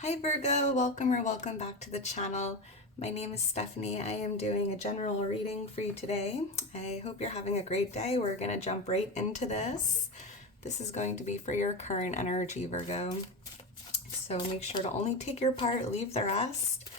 Hi Virgo, welcome or welcome back to the channel. My name is Stephanie. I am doing a general reading for you today. I hope you're having a great day. We're going to jump right into this. This is going to be for your current energy, Virgo. So make sure to only take your part, leave the rest.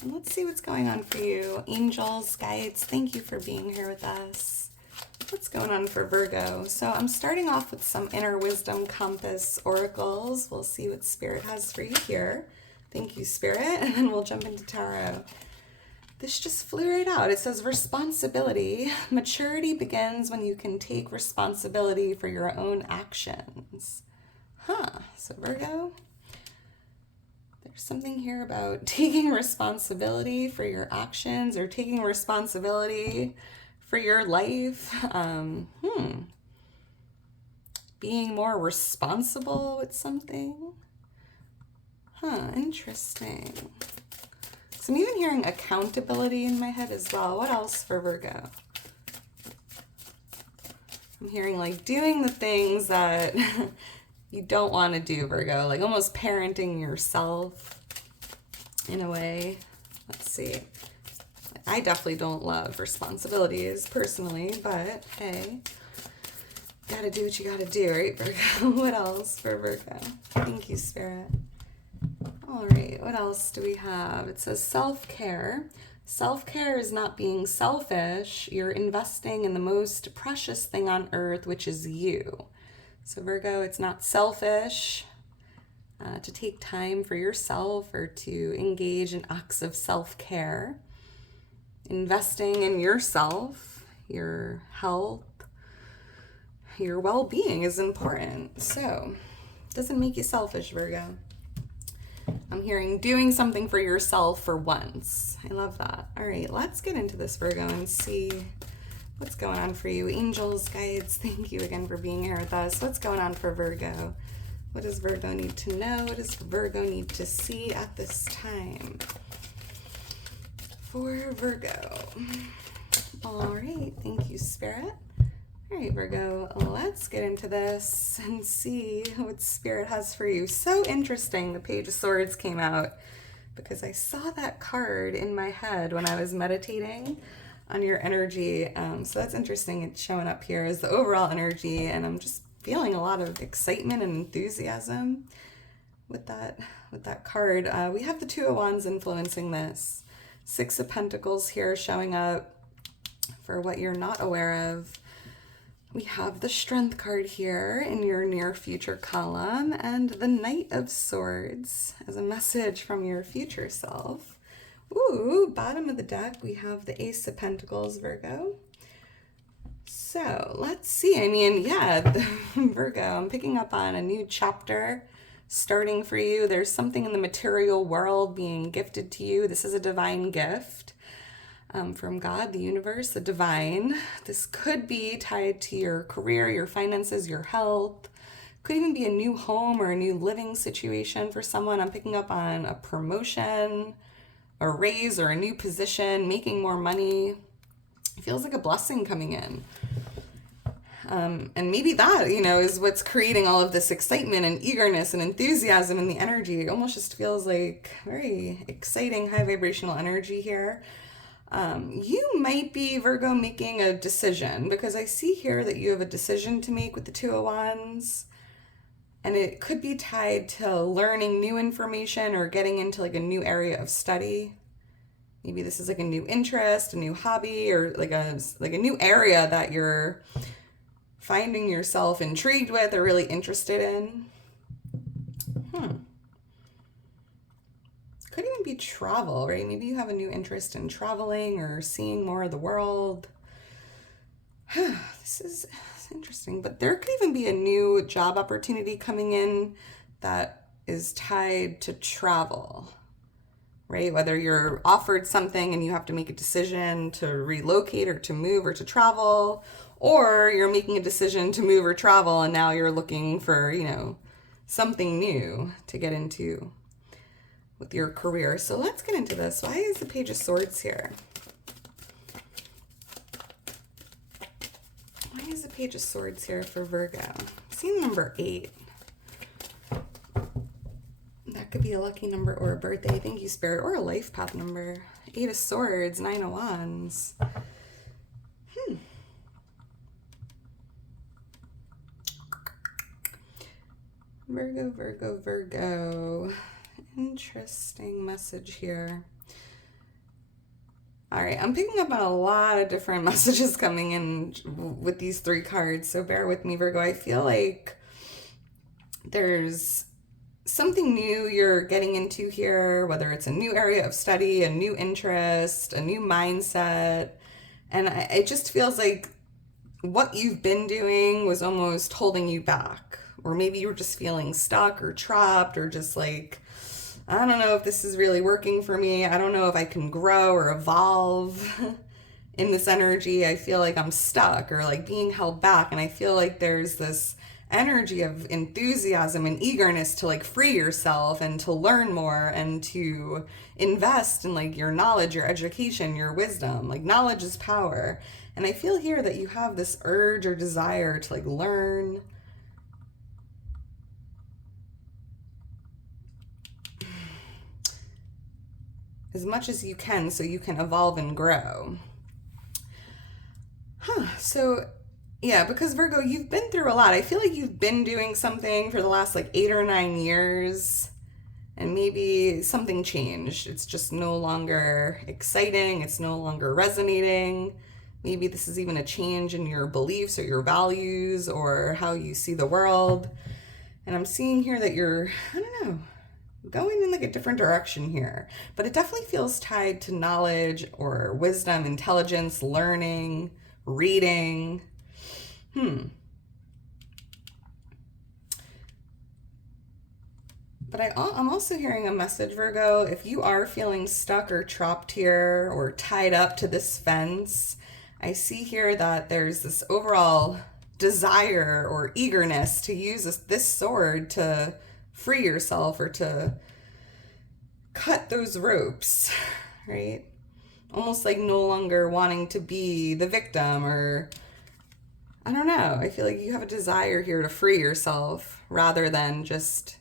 And let's see what's going on for you. Angels, guides, thank you for being here with us. What's going on for Virgo? So I'm starting off with some inner wisdom compass oracles. We'll see what Spirit has for you here. Thank you, Spirit. And then we'll jump into tarot. This just flew right out. It says responsibility. Maturity begins when you can take responsibility for your own actions. So Virgo, there's something here about taking responsibility for your actions or taking responsibility for your life. Being more responsible with something. Interesting. So I'm even hearing accountability in my head as well. What else for Virgo? I'm hearing like doing the things that you don't want to do, Virgo, like almost parenting yourself in a way. Let's see. I definitely don't love responsibilities personally, but hey, gotta do what you gotta do, right, Virgo? What else for Virgo? Thank you, Spirit. All right, what else do we have? It says self-care. Self-care is not being selfish. You're investing in the most precious thing on earth, which is you. So Virgo, it's not selfish to take time for yourself or to engage in acts of self-care. Investing in yourself, your health, your well-being is important. So it doesn't make you selfish, Virgo. I'm hearing doing something for yourself for once. I love that. All right, let's get into this, Virgo, and see what's going on for you. Angels, guides, thank you again for being here with us. What's going on for Virgo? What does Virgo need to know? What does Virgo need to see at this time? For Virgo. All right, thank you, Spirit. All right, Virgo, let's get into this and see what Spirit has for you. So interesting, the Page of Swords came out because I saw that card in my head when I was meditating on your energy. So that's interesting. It's showing up here as the overall energy, and I'm just feeling a lot of excitement and enthusiasm with that card. We have the Two of Wands influencing this. Six of Pentacles here showing up for what you're not aware of. We have the Strength card here in your near future column and the Knight of Swords as a message from your future self. Ooh, bottom of the deck, we have the Ace of Pentacles, Virgo. So let's see. I mean, yeah, Virgo, I'm picking up on a new chapter starting for you. There's something in the material world being gifted to you. This is a divine gift from God, the universe, the divine. This could be tied to your career, your finances, your health. Could even be a new home or a new living situation for someone. I'm picking up on a promotion, a raise, or a new position, making more money. It feels like a blessing coming in. And maybe that, is what's creating all of this excitement and eagerness and enthusiasm in the energy. It almost just feels like very exciting, high vibrational energy here. You might be, Virgo, making a decision because I see here that you have a decision to make with the Two of Wands. And it could be tied to learning new information or getting into like a new area of study. Maybe this is like a new interest, a new hobby, or like a new area that you're finding yourself intrigued with or really interested in. Could even be travel, right? Maybe you have a new interest in traveling or seeing more of the world. This is interesting, but there could even be a new job opportunity coming in that is tied to travel, right? Whether you're offered something and you have to make a decision to relocate or to move or to travel, or you're making a decision to move or travel and now you're looking for, something new to get into with your career. So let's get into this. Why is the Page of Swords here? Why is the Page of Swords here for Virgo? Scene number 8. That could be a lucky number or a birthday. Thank you, Spirit. Or a life path number. 8 of Swords, 9 of Wands. Virgo, Virgo, Virgo. Interesting message here. All right, I'm picking up on a lot of different messages coming in with these 3 cards, so bear with me, Virgo. I feel like there's something new you're getting into here, whether it's a new area of study, a new interest, a new mindset, and it just feels like what you've been doing was almost holding you back, or maybe you were just feeling stuck or trapped, or just like, I don't know if this is really working for me. I don't know if I can grow or evolve in this energy. I feel like I'm stuck or like being held back. And I feel like there's this energy of enthusiasm and eagerness to like free yourself and to learn more and to invest in like your knowledge, your education, your wisdom. Like knowledge is power. And I feel here that you have this urge or desire to like learn, as much as you can so you can evolve and grow. So yeah, because Virgo, you've been through a lot. I feel like you've been doing something for the last like 8 or 9 years, and maybe something changed. It's just no longer exciting. It's no longer resonating. Maybe this is even a change in your beliefs or your values or how you see the world. And I'm seeing here that you're, I don't know, going in like a different direction here, but it definitely feels tied to knowledge or wisdom, intelligence, learning, reading. But I'm also hearing a message, Virgo, if you are feeling stuck or trapped here or tied up to this fence, I see here that there's this overall desire or eagerness to use this sword to free yourself or to cut those ropes, right? Almost like no longer wanting to be the victim, or I don't know. I feel like you have a desire here to free yourself rather than just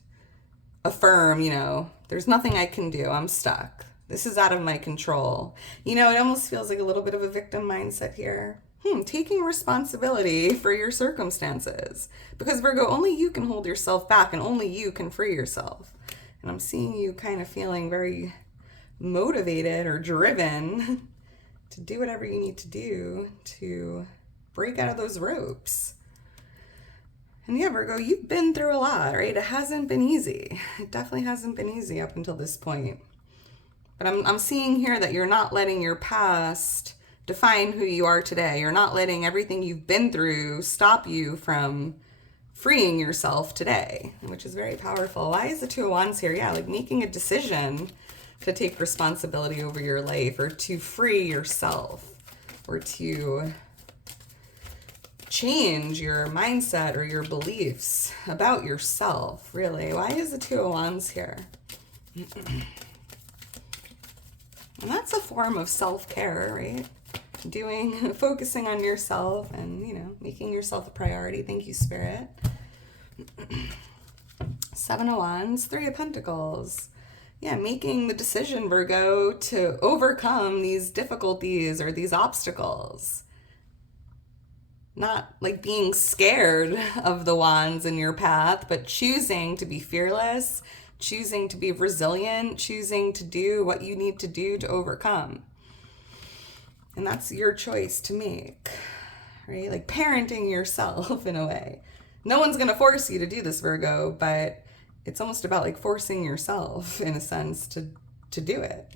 affirm, you know, there's nothing I can do. I'm stuck. This is out of my control. You know, it almost feels like a little bit of a victim mindset here. Taking responsibility for your circumstances. Because Virgo, only you can hold yourself back and only you can free yourself. And I'm seeing you kind of feeling very motivated or driven to do whatever you need to do to break out of those ropes. And yeah, Virgo, you've been through a lot, right? It hasn't been easy. It definitely hasn't been easy up until this point. But I'm seeing here that you're not letting your past define who you are today. You're not letting everything you've been through stop you from freeing yourself today, which is very powerful. Why is the 2 of Wands here? Yeah, like making a decision to take responsibility over your life or to free yourself or to change your mindset or your beliefs about yourself, really. Why is the 2 of Wands here? And that's a form of self-care, right? Focusing on yourself and, you know, making yourself a priority. Thank you, Spirit. 7 of Wands, 3 of Pentacles. Yeah, making the decision, Virgo, to overcome these difficulties or these obstacles. Not like being scared of the wands in your path, but choosing to be fearless, choosing to be resilient, choosing to do what you need to do to overcome. And that's your choice to make, right? Like parenting yourself in a way. No one's going to force you to do this, Virgo, but it's almost about like forcing yourself in a sense to do it.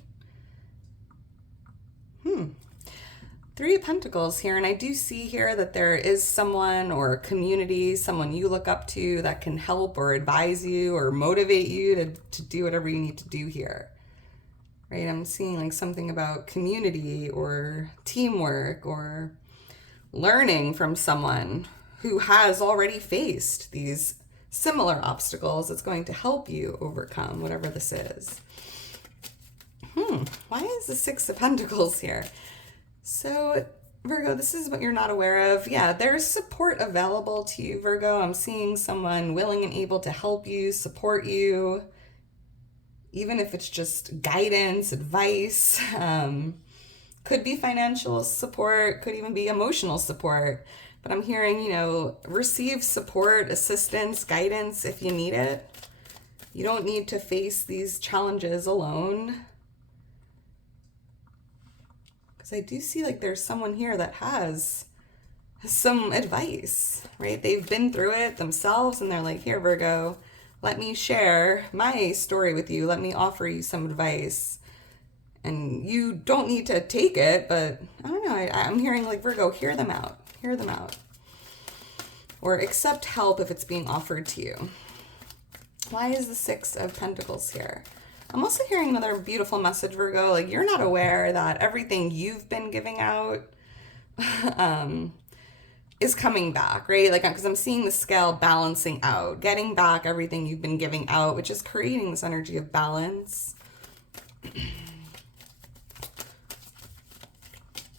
3 of Pentacles here, and I do see here that there is someone or a community, someone you look up to that can help or advise you or motivate you to do whatever you need to do here. Right? I'm seeing like something about community or teamwork or learning from someone who has already faced these similar obstacles that's going to help you overcome whatever this is. Why is the 6 of Pentacles here? So, Virgo, this is what you're not aware of. Yeah, there's support available to you, Virgo. I'm seeing someone willing and able to help you, support you, even if it's just guidance, advice, could be financial support, could even be emotional support. But I'm hearing, receive support, assistance, guidance if you need it. You don't need to face these challenges alone. Because I do see like there's someone here that has some advice, right? They've been through it themselves and they're like, here, Virgo, let me share my story with you. Let me offer you some advice. And you don't need to take it, but I don't know. I'm hearing like, Virgo, hear them out. Hear them out. Or accept help if it's being offered to you. Why is the Six of Pentacles here? I'm also hearing another beautiful message, Virgo. Like, you're not aware that everything you've been giving out is coming back, right? Like, because I'm seeing the scale balancing out, getting back everything you've been giving out, which is creating this energy of balance.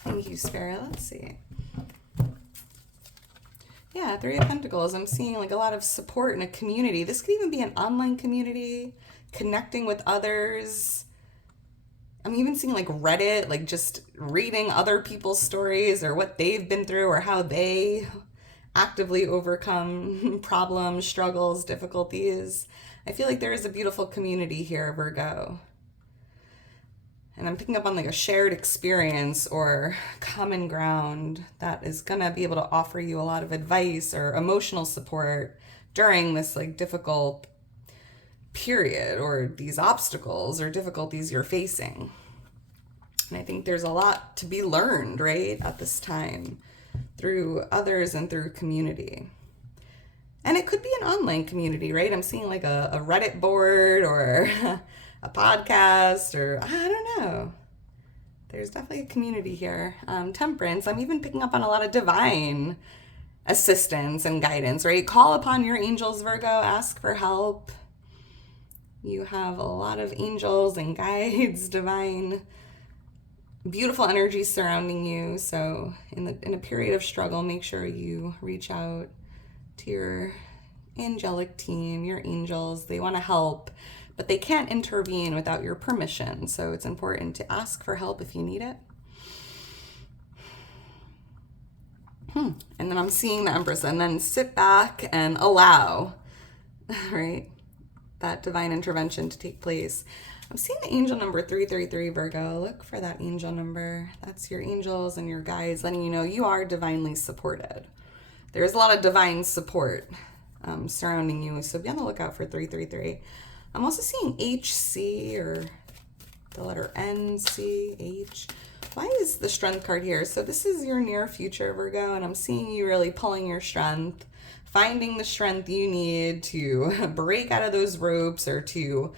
Thank you, Spirit. Let's see. Yeah, Three of Pentacles. I'm seeing like a lot of support in a community. This could even be an online community, connecting with others. I'm even seeing like Reddit, like just reading other people's stories or what they've been through or how they actively overcome problems, struggles, difficulties. I feel like there is a beautiful community here, Virgo. And I'm picking up on like a shared experience or common ground that is going to be able to offer you a lot of advice or emotional support during this like difficult period or these obstacles or difficulties you're facing. And I think there's a lot to be learned, right, at this time through others and through community. And it could be an online community, right? I'm seeing like a Reddit board or a podcast or I don't know. There's definitely a community here. Temperance, I'm even picking up on a lot of divine assistance and guidance, right? Call upon your angels, Virgo. Ask for help. You have a lot of angels and guides, divine, beautiful energy surrounding you. So in a period of struggle, make sure you reach out to your angelic team, your angels. They want to help, but they can't intervene without your permission. So it's important to ask for help if you need it. And then I'm seeing the Empress, and then sit back and allow, right, that divine intervention to take place. I'm seeing the angel number 333, Virgo. Look for that angel number. That's your angels and your guides letting you know you are divinely supported. There's a lot of divine support surrounding you, so be on the lookout for 333. I'm also seeing HC or the letter N, C, H. Why is the Strength card here? So this is your near future, Virgo, and I'm seeing you really pulling your strength, finding the strength you need to break out of those ropes or to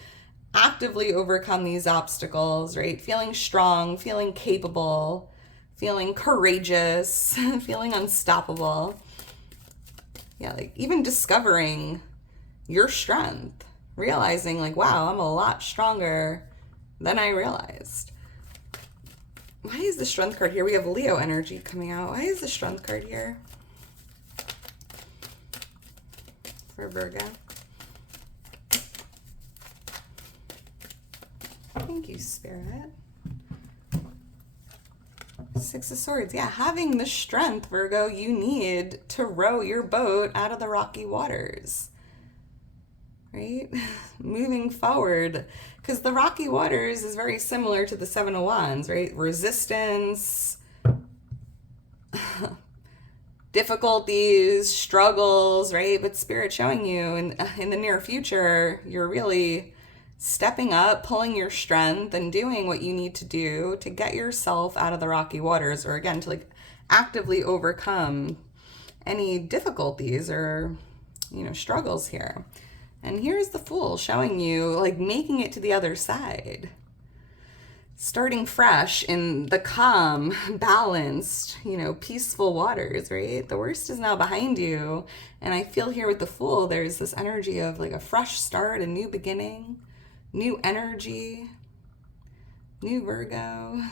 actively overcome these obstacles, right? Feeling strong, feeling capable, feeling courageous, feeling unstoppable. Yeah, like even discovering your strength, realizing like, wow, I'm a lot stronger than I realized. Why is the Strength card here? We have Leo energy coming out. Why is the Strength card here for Virgo? Thank you, Spirit. Six of Swords. Yeah, having the strength, Virgo, you need to row your boat out of the rocky waters, right? Moving forward, because the rocky waters is very similar to the Seven of Wands, right? Resistance, difficulties, struggles, right? But Spirit showing you in the near future, you're really stepping up, pulling your strength and doing what you need to do to get yourself out of the rocky waters, or again, to like actively overcome any difficulties or, struggles here. And here's the Fool showing you like making it to the other side, starting fresh in the calm, balanced, peaceful waters, right? The worst is now behind you. And I feel here with the Fool, there's this energy of like a fresh start, a new beginning, new energy, new Virgo,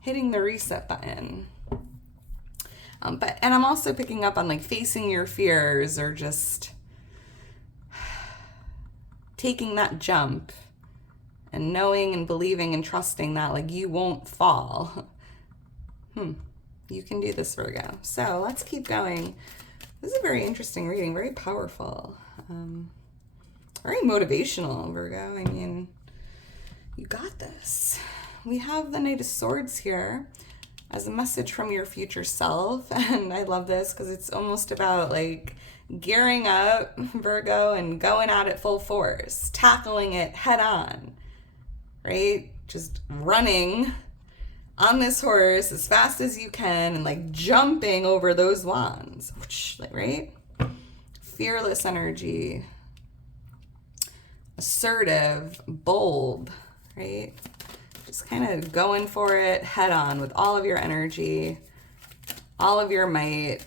hitting the reset button. And I'm also picking up on like facing your fears or just taking that jump and knowing and believing and trusting that like you won't fall. You can do this, Virgo. So let's keep going. This is a very interesting reading, very powerful, very motivational, Virgo. I mean, you got this. We have the Knight of Swords here as a message from your future self. And I love this because it's almost about like gearing up, Virgo, and going at it full force, tackling it head on, right? Just running on this horse as fast as you can and like jumping over those wands, right? Fearless energy, assertive, bold, right? Just kind of going for it head on with all of your energy, all of your might,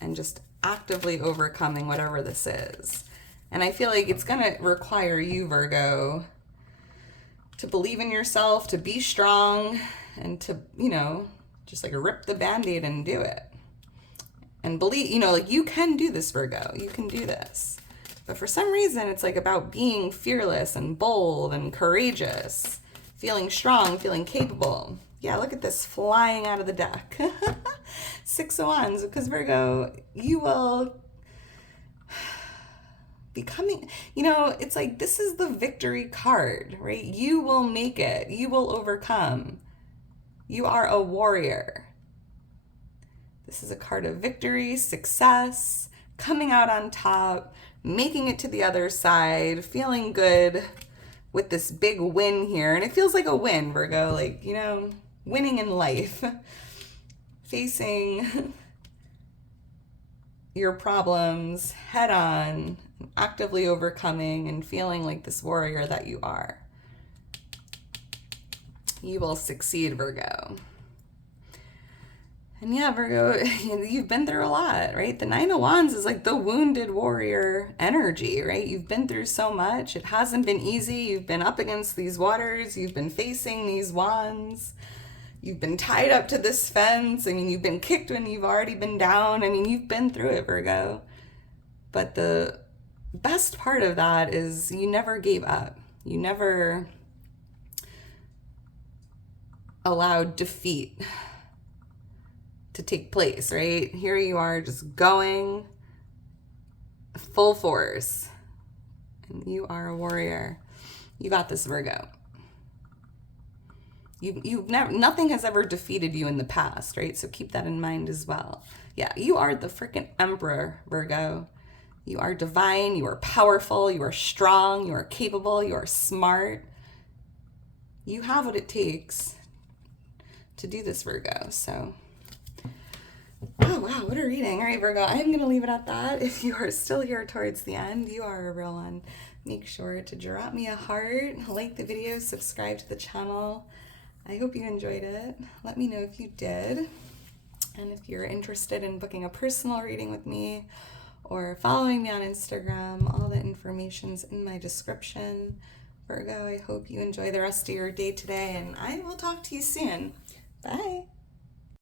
and just actively overcoming whatever this is. And I feel like it's going to require you, Virgo, to believe in yourself, to be strong, and to, you know, just like rip the Band-Aid and do it. And believe, you know, like you can do this, Virgo. You can do this. But for some reason, it's like about being fearless and bold and courageous, feeling strong, feeling capable. Yeah, look at this flying out of the deck. 6 of Wands, because Virgo, you will be coming, you know, it's like this is the victory card, right? You will make it. You will overcome. You are a warrior. This is a card of victory, success, coming out on top, making it to the other side, feeling good with this big win here. And it feels like a win, Virgo, like, you know, winning in life, facing your problems head on, actively overcoming and feeling like this warrior that you are. You will succeed, Virgo. And yeah, Virgo, you've been through a lot, right? The 9 of Wands is like the wounded warrior energy, right? You've been through so much. It hasn't been easy. You've been up against these waters. You've been facing these wands. You've been tied up to this fence. I mean, you've been kicked when you've already been down. I mean, you've been through it, Virgo. But the best part of that is you never gave up. You never allowed defeat to take place, right? Here you are just going full force. And you are a warrior. You got this, Virgo. You've never, nothing has ever defeated you in the past, right? So keep that in mind as well. Yeah, you are the freaking emperor, Virgo. You are divine, you are powerful, you are strong, you are capable, you are smart. You have what it takes to do this, Virgo. So oh, wow, what a reading. All right, Virgo, I'm going to leave it at that. If you are still here towards the end, you are a real one. Make sure to drop me a heart, like the video, subscribe to the channel. I hope you enjoyed it. Let me know if you did. And if you're interested in booking a personal reading with me or following me on Instagram, all the information's in my description. Virgo, I hope you enjoy the rest of your day today, and I will talk to you soon. Bye.